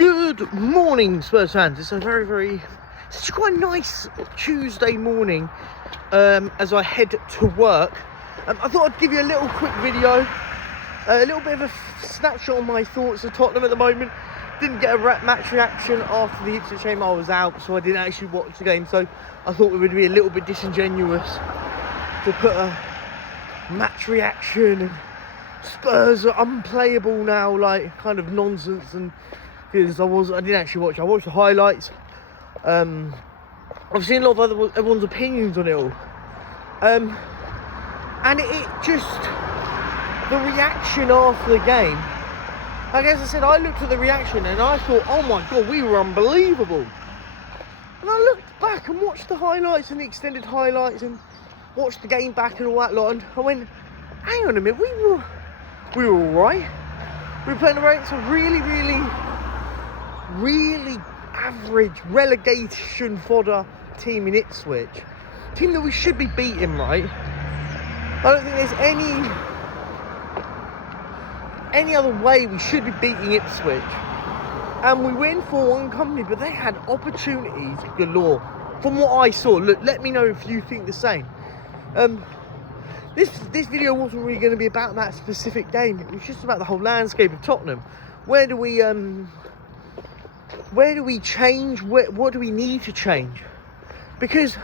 Good morning, Spurs fans. It's such quite a nice Tuesday morning as I head to work. I thought I'd give you a little quick video, a little bit of a snapshot on my thoughts of Tottenham at the moment. Didn't get a match reaction after the Ipswich game. I was out, so I didn't actually watch the game. So I thought it would be a little bit disingenuous to put a match reaction and Spurs are unplayable now, like kind of nonsense, and because I didn't actually watch. I watched the highlights. I've seen a lot of everyone's opinions on it all, and it just the reaction after the game. Like as I said, I looked at the reaction and I thought, oh my god, we were unbelievable. And I looked back and watched the highlights and the extended highlights and watched the game back and all that lot, and I went, hang on a minute, we were all right. We were playing against a really average relegation fodder team in Ipswich. Team that we should be beating, right? I don't think there's any other way we should be beating Ipswich. And we win 4-1 company, but they had opportunities galore. From what I saw, look, let me know if you think the same. This video wasn't really going to be about that specific game. It was just about the whole landscape of Tottenham. Where do we change? What do we need to change? Because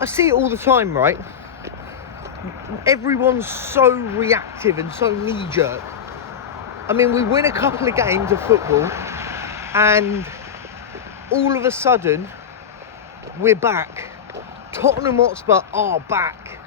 I see it all the time, right? Everyone's so reactive and so knee-jerk. I mean, we win a couple of games of football and all of a sudden we're back. Tottenham Hotspur are back.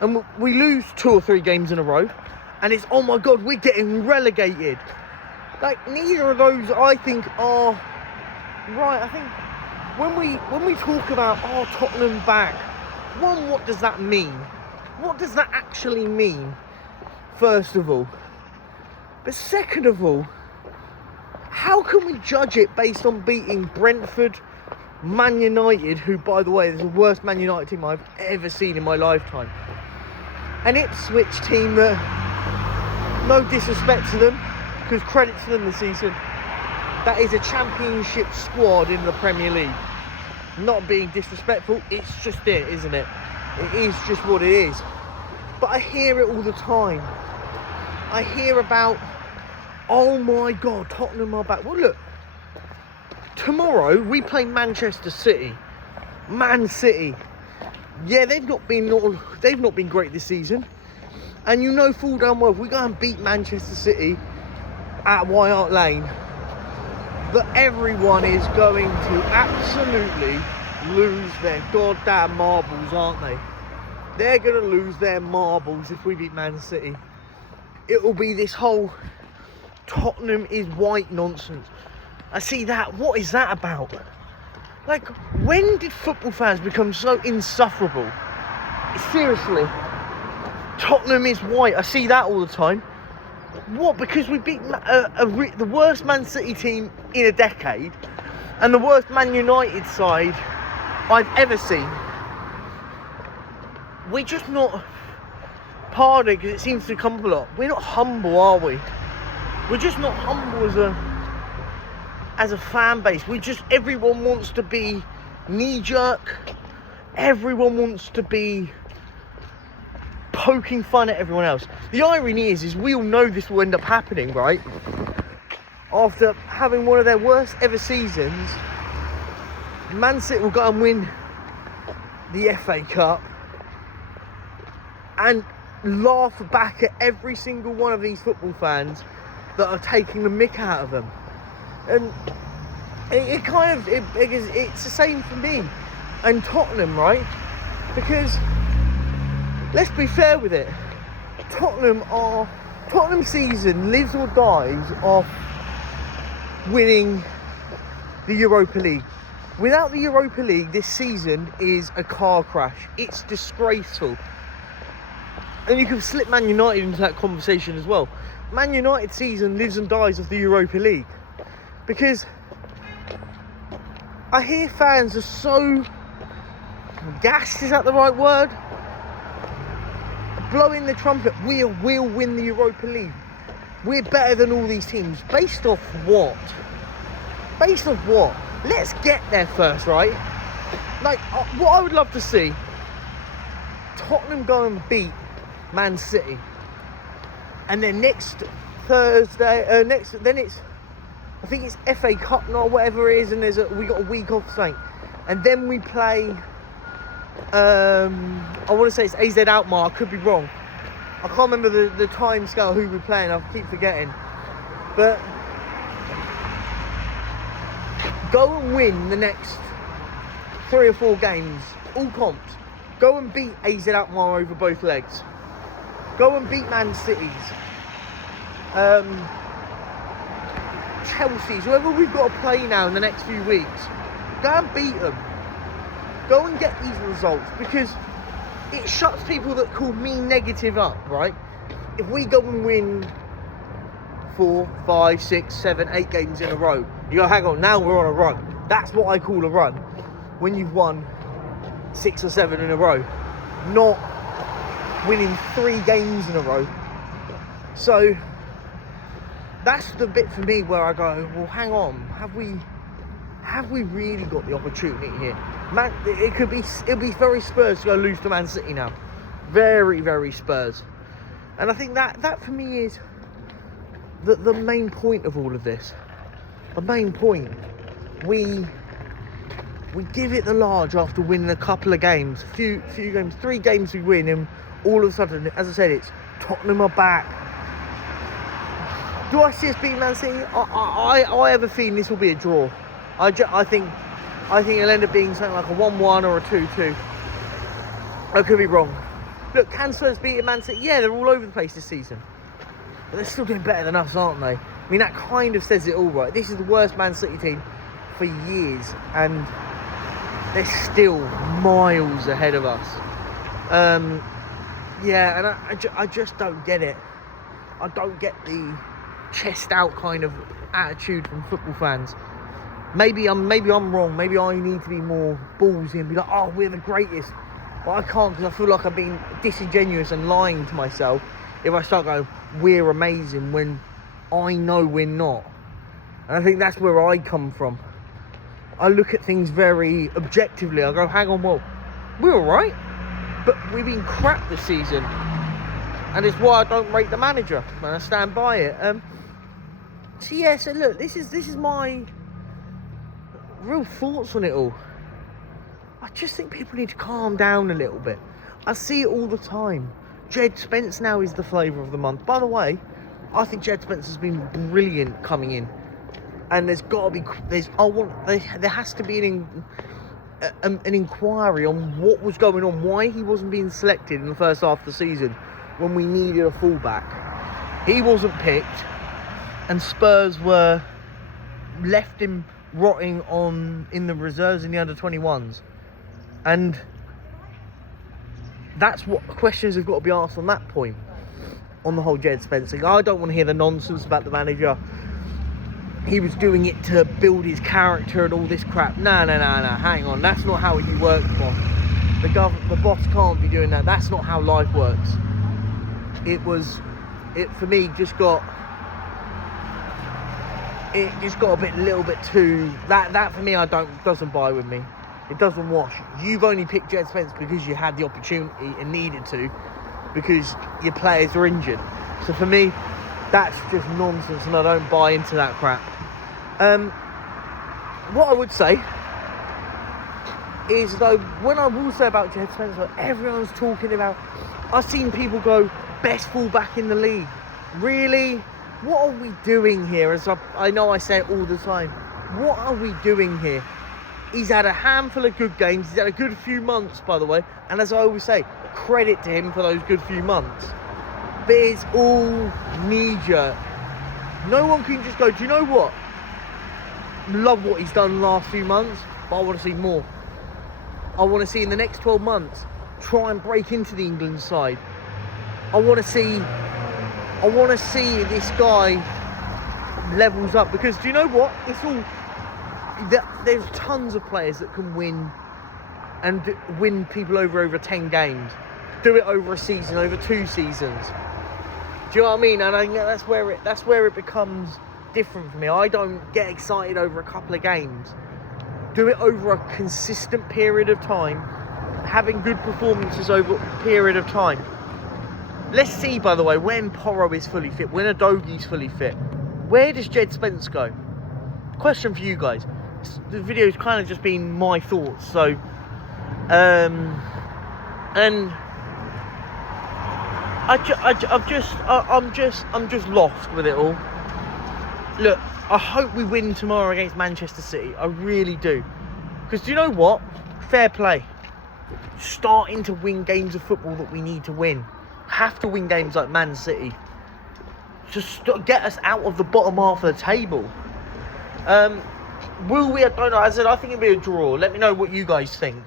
And we lose 2 or 3 games in a row, and it's, oh my god, we're getting relegated. Like, neither of those, I think, are right. I think when we talk about, oh, Tottenham back, one, what does that mean? What does that actually mean, first of all? But second of all, how can we judge it based on beating Brentford, Man United, who, by the way, is the worst Man United team I've ever seen in my lifetime, an Ipswich team that, no disrespect to them, because credit to them this season, that is a championship squad in the Premier League. Not being disrespectful, it's just it, isn't it? It is just what it is. But I hear it all the time. I hear about, oh my god, Tottenham are back. Well, look, tomorrow we play Manchester City. Man City. Yeah, they've not been great this season. And you know full damn well, if we go and beat Manchester City at White Hart Lane, that everyone is going to absolutely lose their goddamn marbles, aren't they? They're going to lose their marbles if we beat Man City. It will be this whole Tottenham is white nonsense. I see that. What is that about? Like, when did football fans become so insufferable? Seriously. Tottenham is white. I see that all the time. What? Because we beat the worst Man City team in a decade and the worst Man United side I've ever seen. We're just not, pardon, because it seems to come up a lot, we're not humble, are we? We're just not humble as a fan base. Everyone wants to be knee-jerk. Everyone wants to be poking fun at everyone else. The irony is we all know this will end up happening, right? After having one of their worst ever seasons, Man City will go and win the FA Cup and laugh back at every single one of these football fans that are taking the mick out of them. And it's the same for me and Tottenham, right? Because let's be fair with it. Tottenham season lives or dies off winning the Europa League. Without the Europa League, this season is a car crash. It's disgraceful. And you can slip Man United into that conversation as well. Man United season lives and dies off the Europa League. Because I hear fans are so gassed, is that the right word? Blowing the trumpet, we'll win the Europa League. We're better than all these teams. Based off what? Based on what? Let's get there first, right? Like, what I would love to see, Tottenham go and beat Man City. And then next Thursday, then it's, I think it's FA Cup or whatever it is, and we got a week off something. And then we play, I want to say it's AZ Alkmaar, I could be wrong. I can't remember the time scale who we're playing, I keep forgetting. But go and win the next 3 or 4 games, all comps. Go and beat AZ Alkmaar over both legs. Go and beat Man City's. Chelsea's, whoever we've got to play now in the next few weeks. Go and beat them. Go and get these results, because it shuts people that call me negative up, right? If we go and win 4, 5, 6, 7, 8 games in a row, you go, hang on, now we're on a run. That's what I call a run. When you've won 6 or 7 in a row, not winning 3 games in a row. So that's the bit for me where I go, well, hang on, have we really got the opportunity here? Man, it'll be very Spurs to go lose to Man City now. Very, very Spurs. And I think that for me is the main point of all of this. The main point. We give it the large after winning a couple of games, few games, 3 games we win, and all of a sudden, as I said, it's Tottenham are back. Do I see us beating Man City? I have a feeling this will be a draw. I think it'll end up being something like a 1-1 or a 2-2. I could be wrong. Look, can Spurs beat Man City? Yeah, they're all over the place this season. But they're still doing better than us, aren't they? I mean, that kind of says it all, right? This is the worst Man City team for years, and they're still miles ahead of us. Yeah, and I just don't get it. I don't get the chest out kind of attitude from football fans. Maybe I'm wrong. Maybe I need to be more ballsy and be like, oh, we're the greatest. But I can't, because I feel like I'm being disingenuous and lying to myself if I start going, we're amazing, when I know we're not. And I think that's where I come from. I look at things very objectively. I go, hang on, well, we're all right, but we've been crap this season. And it's why I don't rate the manager, and I stand by it. So yeah, so look, this is my real thoughts on it all. I just think people need to calm down a little bit. I see it all the time. Jed Spence now is the flavour of the month. By the way, I think Jed Spence has been brilliant coming in, and there's got to be there has to be an inquiry on what was going on, why he wasn't being selected in the first half of the season when we needed a fullback. He wasn't picked, and Spurs were left him rotting in the reserves in the under-21s, and that's what questions have got to be asked on that point, on the whole Jed Spence thing. I don't want to hear the nonsense about the manager. He was doing it to build his character and all this crap. No, hang on, that's not how he works, boss. The boss can't be doing that. That's not how life works. It for me just got a little bit too, that for me doesn't buy with me. It doesn't wash. You've only picked Jed Spence because you had the opportunity and needed to, because your players are injured. So for me, that's just nonsense, and I don't buy into that crap. What I would say is, though, when I will say about Jed Spence, like, everyone's talking about, I've seen people go, best fullback in the league. Really? What are we doing here? As I know I say it all the time. What are we doing here? He's had a handful of good games. He's had a good few months, by the way. And as I always say, credit to him for those good few months. But it's all knee-jerk. No one can just go, do you know what? Love what he's done the last few months, but I want to see more. I want to see in the next 12 months, try and break into the England side. I want to see this guy levels up, because do you know what? There's tons of players that can win people over 10 games. Do it over a season, over 2 seasons. Do you know what I mean? And I think that's where it becomes different for me. I don't get excited over a couple of games. Do it over a consistent period of time, having good performances over a period of time. Let's see, by the way, when Porro is fully fit, when Udogi's fully fit, where does Jed Spence go? Question for you guys. The video's kind of just been my thoughts, so and I'm just lost with it all. Look, I hope we win tomorrow against Manchester City. I really do. Because do you know what? Fair play. Starting to win games of football that we need to win. Have to win games like Man City. Just get us out of the bottom half of the table. Will we? I don't know. As I said, I think it'll be a draw. Let me know what you guys think.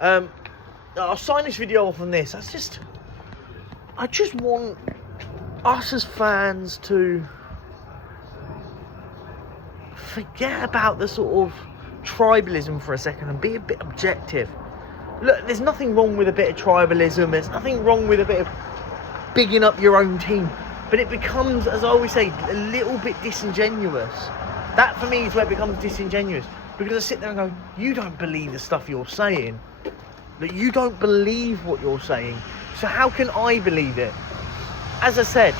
I'll sign this video off on this. I just want us as fans to forget about the sort of tribalism for a second and be a bit objective. Look, there's nothing wrong with a bit of tribalism. There's nothing wrong with a bit of bigging up your own team. But it becomes, as I always say, a little bit disingenuous. That, for me, is where it becomes disingenuous. Because I sit there and go, you don't believe the stuff you're saying. That you don't believe what you're saying. So how can I believe it? As I said,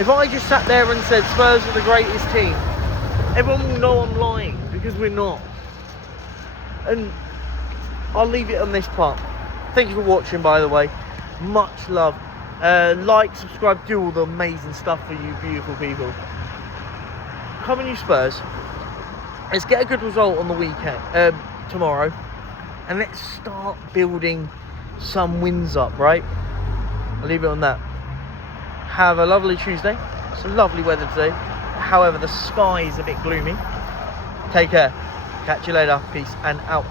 if I just sat there and said Spurs are the greatest team, everyone will know I'm lying. Because we're not. And I'll leave it on this part. Thank you for watching, by the way. Much love. Like, subscribe, do all the amazing stuff for you beautiful people. Come on, you Spurs. Let's get a good result on the weekend, tomorrow. And let's start building some wins up, right? I'll leave it on that. Have a lovely Tuesday. It's a lovely weather today. However, the sky is a bit gloomy. Take care. Catch you later. Peace and out.